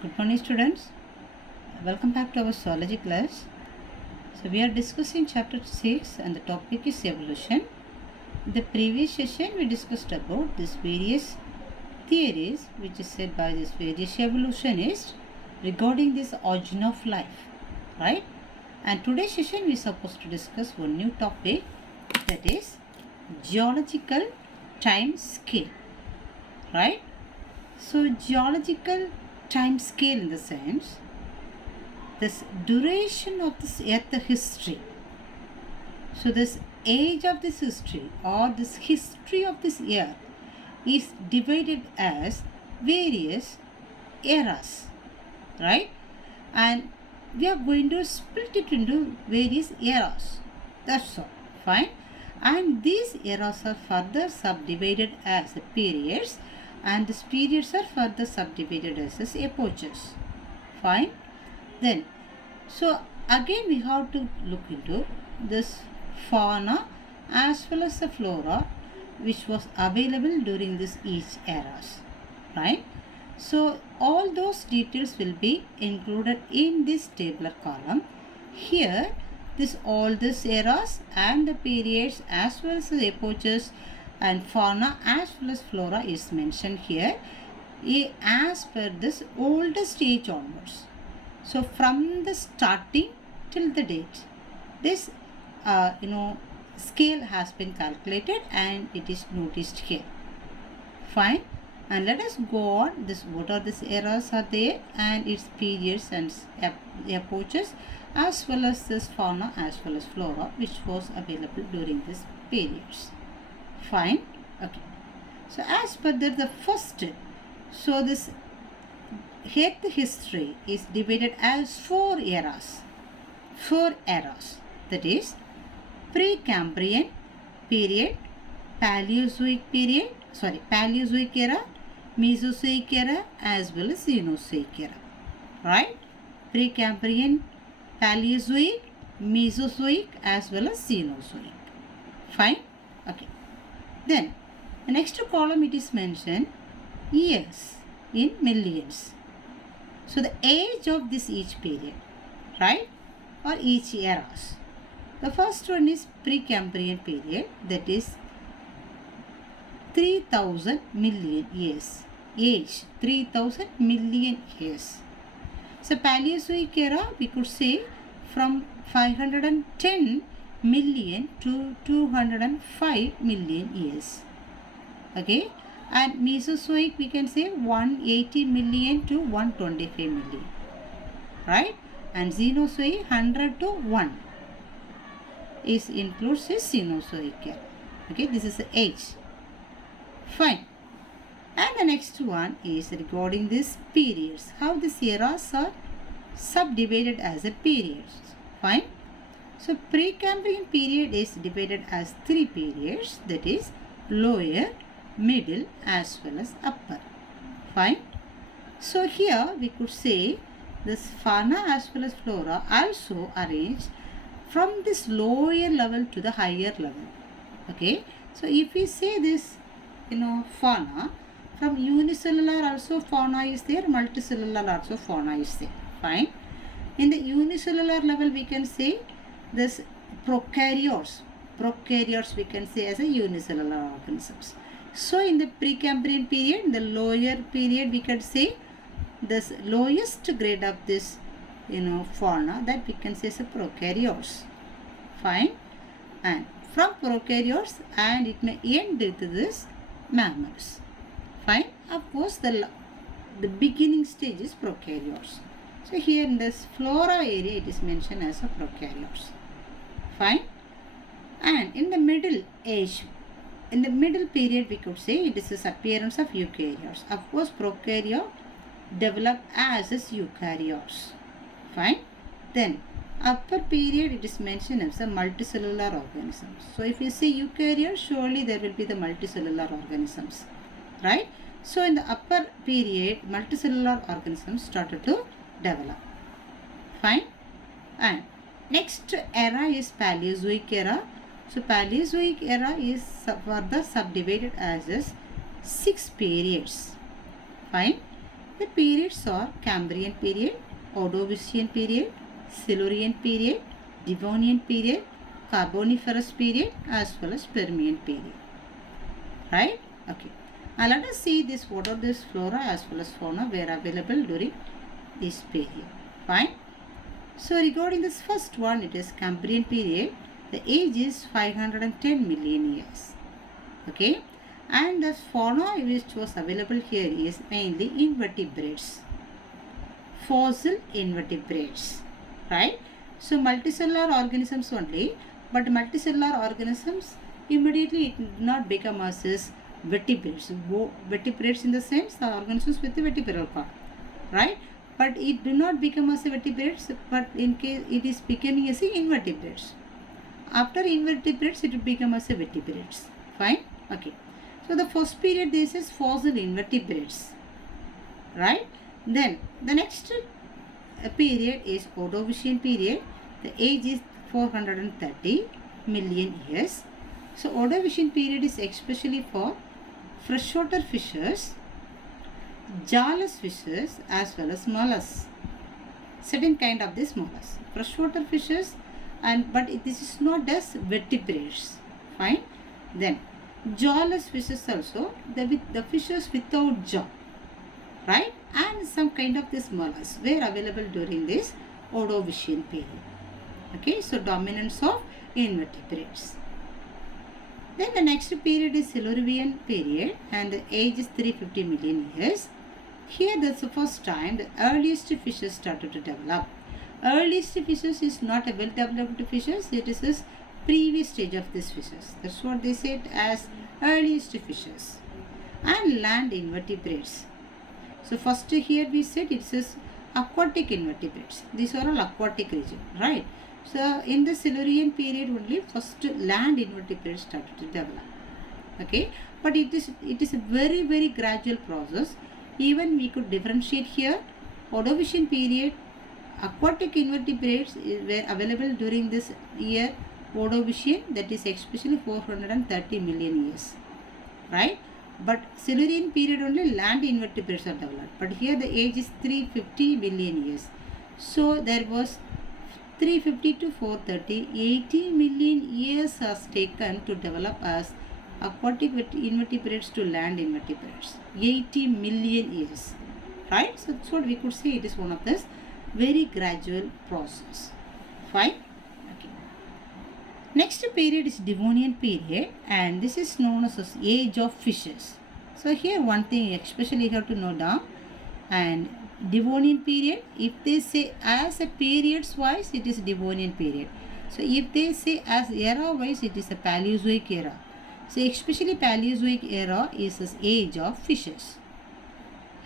Good morning, students. Welcome back to our zoology class. So, we are discussing chapter 6 and the topic is evolution. In the previous session, we discussed about these various theories which is said by these various evolutionists regarding this origin of life, right? And today's session, we are supposed to discuss one new topic, that is geological time scale, right? So, geological time scale in the sense this duration of this earth history. So this age of this history or this history of this earth is divided as various eras, right? And we are going to split it into various eras. That's all. Fine. And these eras are further subdivided as periods, and these periods are further subdivided as epochs. Fine. Then, so again we have to look into this fauna as well as the flora which was available during this each eras, right? So all those details will be included in this tabular column. Here, all these eras and the periods as well as the epochs and fauna as well as flora is mentioned here as per this oldest age onwards. So from the starting till the date, this scale has been calculated and it is noticed here. Fine. And let us go on. What are these eras are there and its periods and epochs as well as this fauna as well as flora which was available during these periods. Fine. Okay. So as per the first, so this Earth history is divided as four eras. That is Precambrian period, Paleozoic era, Mesozoic era as well as Cenozoic era. Right? Precambrian, Paleozoic, Mesozoic as well as Cenozoic. Fine? Okay. Then the next column it is mentioned years in millions. So the age of this each period, right, or each eras. The first one is Precambrian period, that is 3000 million years. Age 3000 million years. So Paleozoic era we could say from 510 million to 205 million years. Okay. And Mesozoic we can say 180 million to 125 million, right? And Cenozoic 100 to 1 includes this Cenozoic era. Okay, this is the age. Fine. And the next one is regarding these periods. How these eras are subdivided as a periods. Fine. So Precambrian period is divided as three periods, that is lower, middle as well as upper. Fine. So here we could say this fauna as well as flora also arranged from this lower level to the higher level. Okay. So if we say this, fauna, from unicellular also fauna is there, multicellular also fauna is there. Fine. In the unicellular level we can say this prokaryotes. Prokaryotes we can say as a unicellular organisms. So in the Precambrian period, in the lower period, we can say this lowest grade of this, fauna that we can say is a prokaryotes. Fine. And from prokaryotes and it may end with this mammals. Fine. Of course, the beginning stage is prokaryotes. So here in this flora area, it is mentioned as a prokaryotes. Fine. And in the middle age, in the middle period, we could say it is the appearance of eukaryotes. Of course, prokaryote developed as eukaryotes. Fine. Then, upper period, it is mentioned as a multicellular organisms. So, if you say eukaryotes, surely there will be the multicellular organisms. Right? So, in the upper period, multicellular organisms started to develop. Fine. And next era is Paleozoic era. So Paleozoic era is further subdivided as 6 periods. Fine. The periods are Cambrian period, Ordovician period, Silurian period, Devonian period, Carboniferous period as well as Permian period. Right? Okay. Now let us see this what are this flora as well as fauna were available during this period. Fine. So regarding this first one, it is Cambrian period. The age is 510 million years. Okay. And the fauna which was available here is mainly invertebrates. Fossil invertebrates. Right. So multicellular organisms only. But multicellular organisms immediately it did not become as vertebrates. Vertebrates in the sense the organisms with the vertebral column. Right. But it do not become as a vertebrates, but in case it is becoming as a invertebrates. After invertebrates, it will become as a vertebrates. Fine? Okay. So the first period this is fossil invertebrates. Right? Then the next period is Ordovician period. The age is 430 million years. So Ordovician period is especially for freshwater fishes, jawless fishes as well as mollusks. Certain kind of this mollusks. Freshwater fishes but this is not as vertebrates. Fine. Then jawless fishes also, the fishes without jaw. Right. And some kind of this mollusks were available during this Ordovician period. Okay. So dominance of invertebrates. Then the next period is Silurian period and the age is 350 million years. Here that's the first time the earliest fishes started to develop. Earliest fishes is not a well developed fishes, it is this previous stage of these fishes. That's what they said as earliest fishes. And land invertebrates. So first here we said it says aquatic invertebrates. These are all aquatic region, right? So in the Silurian period only first land invertebrates started to develop. Okay, but it is a very gradual process. Even we could differentiate here. Ordovician period, aquatic invertebrates were available during this year Ordovician, that is especially 430 million years, right? But Silurian period only land invertebrates are developed. But here the age is 350 million years. So there was 350 to 430, 80 million years has taken to develop as aquatic invertebrates to land invertebrates. 80 million years. Right? So that's what we could say, it is one of this very gradual process. Fine? Okay. Next period is Devonian period and this is known as age of fishes. So here one thing especially you have to note down, and Devonian period, if they say as a periods wise, it is Devonian period. So if they say as era wise, it is a Paleozoic era. So especially Paleozoic era is the age of fishes.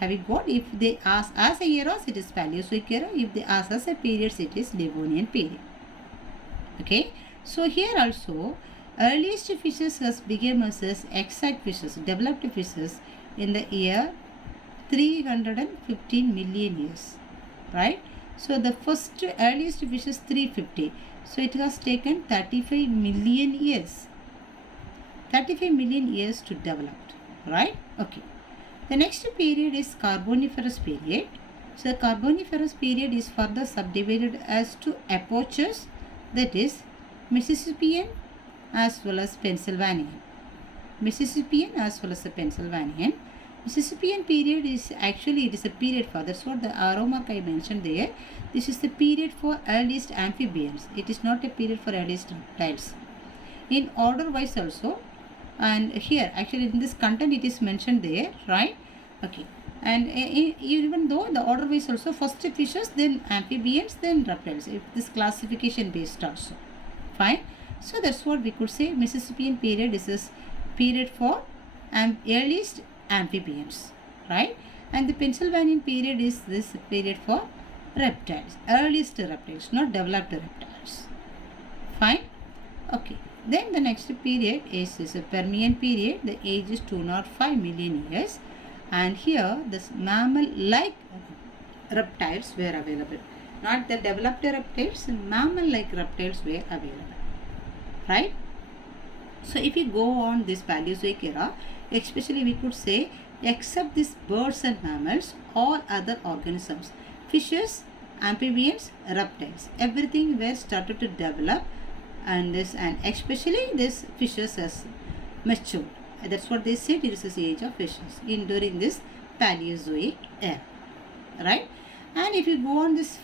Have you got? If they ask as a eras, it is Paleozoic era. If they ask as a periods, it is Devonian period. Okay. So here also, earliest fishes has become as exact fishes, developed fishes in the year 315 million years, right? So the first earliest fish is 350. So it has taken 35 million years. 35 million years to develop, right? Okay. The next period is Carboniferous period. So the Carboniferous period is further subdivided as two epochs, that is Mississippian as well as Pennsylvanian. Mississippian as well as the Pennsylvanian. Mississippian period is actually it is a period for, that's what the arrow mark I mentioned there. This is the period for earliest amphibians. It is not a period for earliest reptiles. In order wise also, and here actually in this content it is mentioned there, right? Okay. And even though the order wise also first fishes, then amphibians, then reptiles. If this classification based also. Fine. So that's what we could say. Mississippian period is this period for earliest amphibians, right? And the Pennsylvanian period is this period for reptiles, earliest reptiles, not developed reptiles. Fine. Okay. Then the next period is a Permian period. The age is 205 million years, and here this mammal-like reptiles were available. Not the developed reptiles, mammal-like reptiles were available, right? So if we go on this Paleozoic era, especially we could say except these birds and mammals, all other organisms. Fishes, amphibians, reptiles, everything were started to develop, and especially this fishes has matured. That's what they said. It is the age of fishes during this Paleozoic era, right? And if you go on this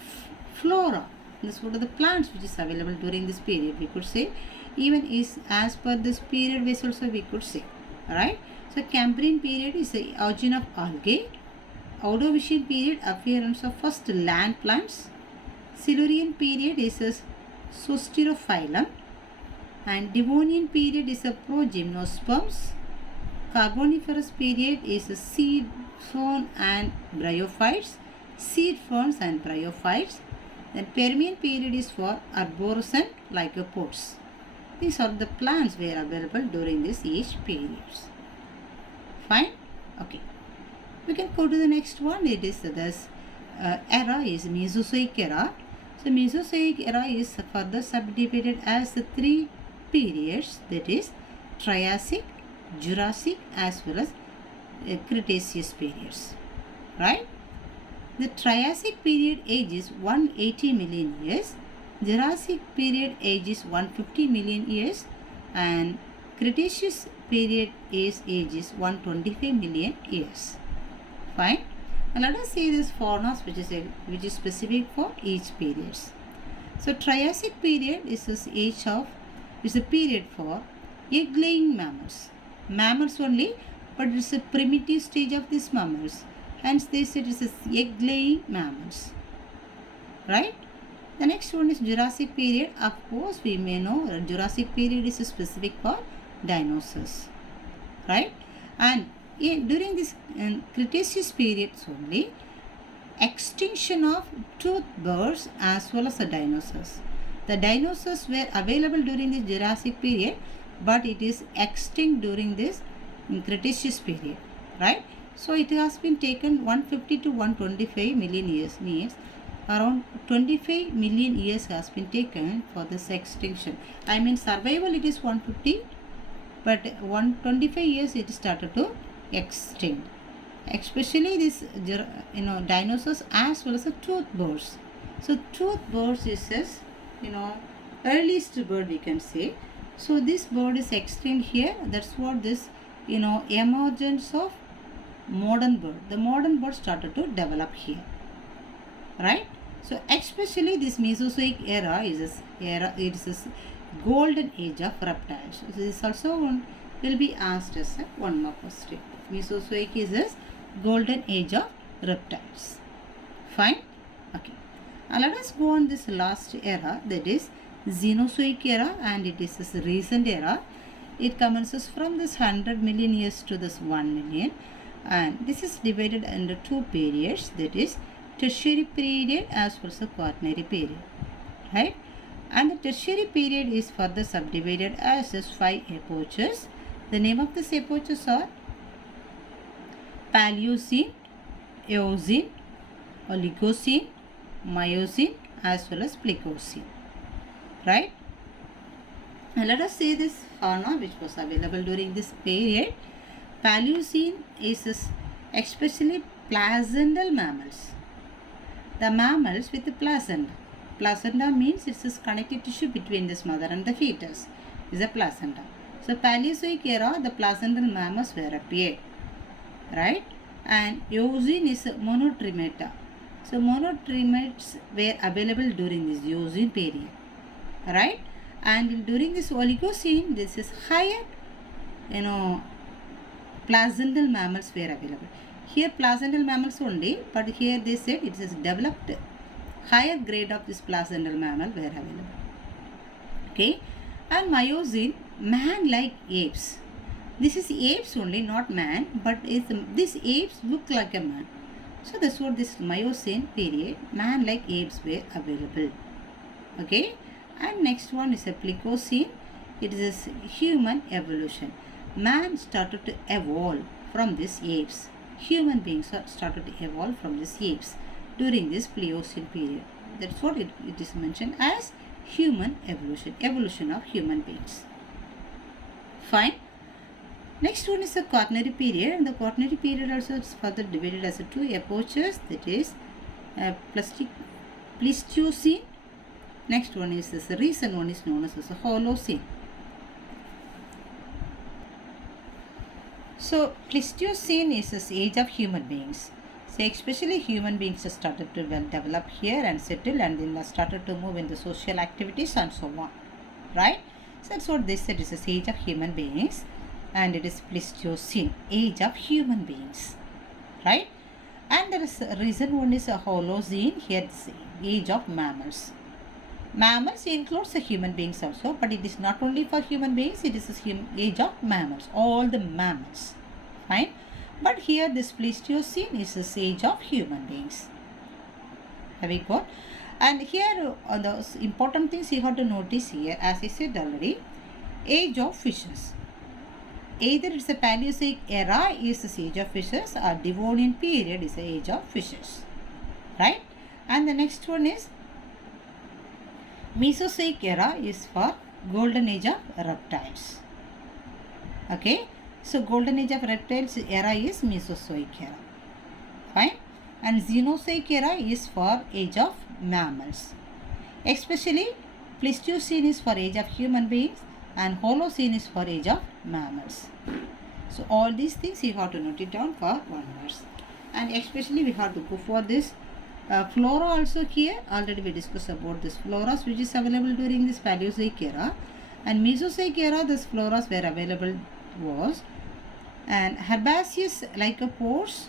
flora, this what are the plants which is available during this period, we could say, even is as per this period base also we could say, right? So Cambrian period is the origin of algae. Ordovician period, appearance of first land plants. Silurian period is a Sosterophyllum, and Devonian period is a Progymnosperms. Carboniferous period is a seed fern and bryophytes, seed ferns and bryophytes. Then Permian period is for arborescent lycopods. These are the plants were available during this age periods. Fine? Okay. We can go to the next one. It is this era is Mesozoic era. So Mesozoic era is further subdivided as the three periods, that is Triassic, Jurassic as well as Cretaceous periods, right? The Triassic period ages 180 million years, Jurassic period ages 150 million years, and Cretaceous period ages 125 million years. Fine. Now let us see this faunas which is specific for each periods. So Triassic period is a period for egg-laying mammals. Mammals only, but it is a primitive stage of these mammals. Hence they said it is egg-laying mammals. Right? The next one is Jurassic period. Of course, we may know that Jurassic period is specific for dinosaurs. Right? And during this Cretaceous periods only, extinction of toothed birds as well as the dinosaurs. The dinosaurs were available during the Jurassic period, but it is extinct during this Cretaceous period, right? So it has been taken 150 to 125 million years, means around 25 million years has been taken for this extinction. I mean survival it is 150, but 125 years it started to extinct. Especially this dinosaurs as well as the toothed birds. So toothed birds is this earliest bird we can say. So this bird is extinct here. That's what this emergence of modern bird. The modern bird started to develop here, right? So especially this Mesozoic era is a golden age of reptiles. So this also will be asked as one more question. Mesozoic is this golden age of reptiles. Fine. Okay. Now let us go on this last era, that is Cenozoic era, and it is this recent era. It commences from this 100 million years to this 1 million, and this is divided into two periods, that is Tertiary period as well as the Quaternary period, right? And the Tertiary period is further subdivided as 5 epochs. The name of these epochs are Paleocene, Eocene, Oligocene, Miocene as well as Pleistocene, right? Now let us see this fauna which was available during this period. Paleocene is especially placental mammals. The mammals with the placenta. Placenta means it's a connective tissue between this mother and the fetus. Is a placenta. So Paleozoic era, the placental mammals were appeared, right? And Eocene is monotremata. So monotremates were available during this Eocene period, right? And during this Oligocene, this is higher, placental mammals were available. Here placental mammals only, but here they said it is developed higher grade of this placental mammal were available. Okay, and Miocene, man-like apes. This is apes only, not man, but these apes look like a man. So that's what this Miocene period, man-like apes were available. Okay, and next one is a Pleistocene. It is a human evolution. Man started to evolve from these apes. Human beings started to evolve from these apes during this Pleistocene period. That's what it is mentioned as human evolution, evolution of human beings. Fine. Next one is the Quaternary period, and the Quaternary period also is further divided as two epochs, that is Pleistocene. Next one is this, the recent one is known as the Holocene. So Pleistocene is the age of human beings. So especially human beings started to develop here and settle, and then started to move in the social activities and so on, right? So that's what they said is the age of human beings, and it is Pleistocene, age of human beings, right? And there is a reason one is a Holocene, here it's age of mammals. Mammals includes the human beings also, but it is not only for human beings, it is the age of mammals, all the mammals, fine. But here this Pleistocene is the age of human beings. Have we got? And here on the important things you have to notice here, as I said already, age of fishes. Either it's the Paleozoic era is the age of fishes, or Devonian period is the age of fishes, right? And the next one is Mesozoic era is for golden age of reptiles. Okay, so golden age of reptiles era is Mesozoic era, fine. And Cenozoic era is for age of mammals. Especially Pleistocene is for age of human beings, and Holocene is for age of mammals. So all these things you have to note it down for 1 verse. And especially we have to go for this flora also here. Already we discussed about this floras which is available during this Paleozoic era, and Mesozoic era this floras were available was, and herbaceous lycopods,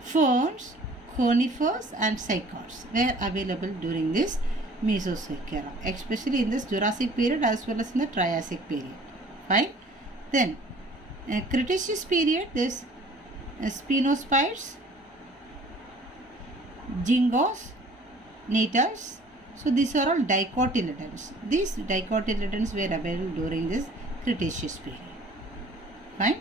ferns, conifers and cycads were available during this Mesozoic era, especially in this Jurassic period as well as in the Triassic period, fine. Then Cretaceous period, this Spinospires, Gingos, Natals. So these are all dicotyledons. These dicotyledons were available during this Cretaceous period, fine.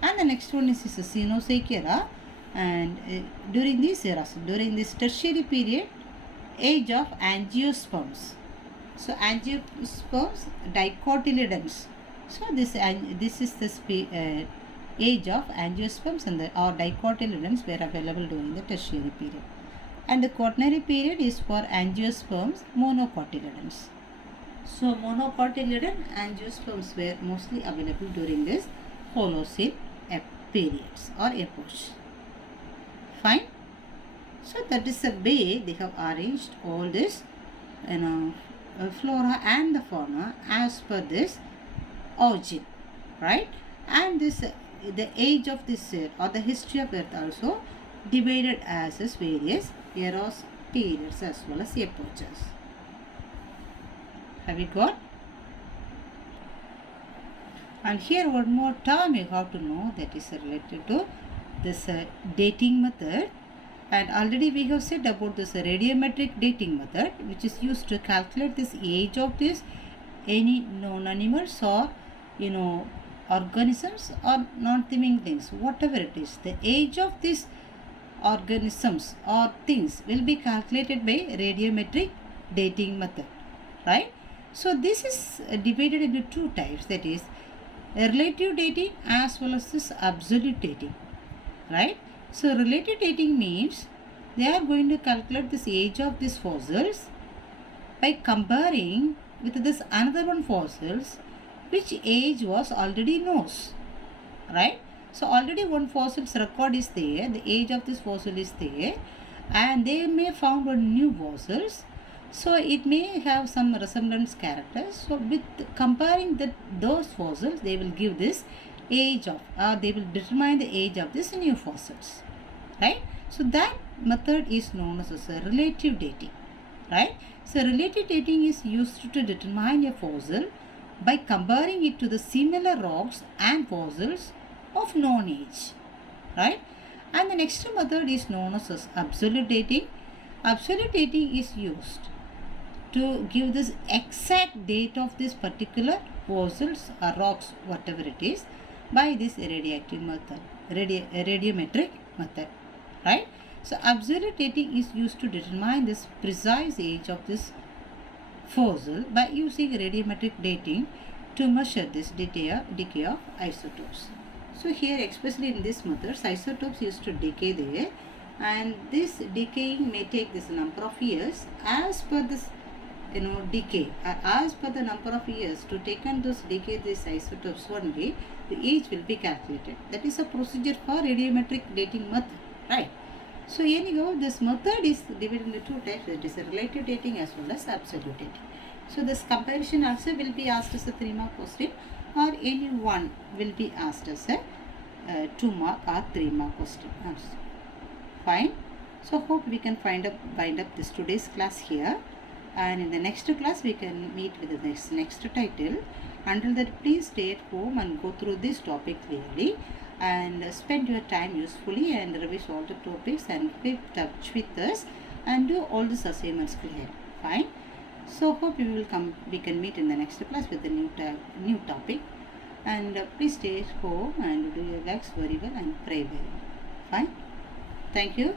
And the next one is the Cenozoic era, and during these eras, during this Tertiary period, age of angiosperms. So angiosperms, dicotyledons. So this is the age of angiosperms, and or dicotyledons were available during the Tertiary period. And the Quaternary period is for angiosperms, monocotyledons. So monocotyledon angiosperms were mostly available during this Holocene periods or epochs. Fine. So that is the way they have arranged all this, flora and the fauna as per this origin, right? And this the age of this or the history of Earth also divided as various eras, periods as well as epochs. Have you got? And here one more term you have to know that is related to this dating method. And already we have said about this radiometric dating method, which is used to calculate this age of this any known animals or organisms or non-living things, whatever it is. The age of these organisms or things will be calculated by radiometric dating method, right? So this is divided into two types, that is relative dating as well as this absolute dating, right? So relative dating means they are going to calculate this age of these fossils by comparing with this another one fossils which age was already knows, right? So already one fossil's record is there, the age of this fossil is there, and they may found on new fossils, so it may have some resemblance characters. So with comparing those fossils, they will give this age of, they will determine the age of this new fossils, right? So that method is known as a relative dating, right? So relative dating is used to determine a fossil by comparing it to the similar rocks and fossils of known age, right? And the next method is known as absolute dating. Absolute dating is used to give this exact date of this particular fossils or rocks, whatever it is, by this radioactive method, radiometric method, right? So absolute dating is used to determine this precise age of this fossil by using radiometric dating, to measure this decay of isotopes. So here, especially in this methods, isotopes used to decay there, and this decaying may take this number of years as per this decay, as per the number of years to taken those decay these isotopes only, the age will be calculated. That is a procedure for radiometric dating method, right? So anyhow, this method is divided into two types. It is a relative dating as well as absolute dating. So this comparison also will be asked as a 3-mark question, or any one will be asked as a 2-mark or 3-mark question also. Fine. So hope we can wind up this today's class here, and in the next class we can meet with the next title. Until that, please stay at home and go through this topic clearly, and spend your time usefully and revise all the topics and keep touch with us and do all these assignments clearly. Fine. So hope we can meet in the next class with a new topic, and please stay at home and do your works very well and pray well. Fine. Thank you.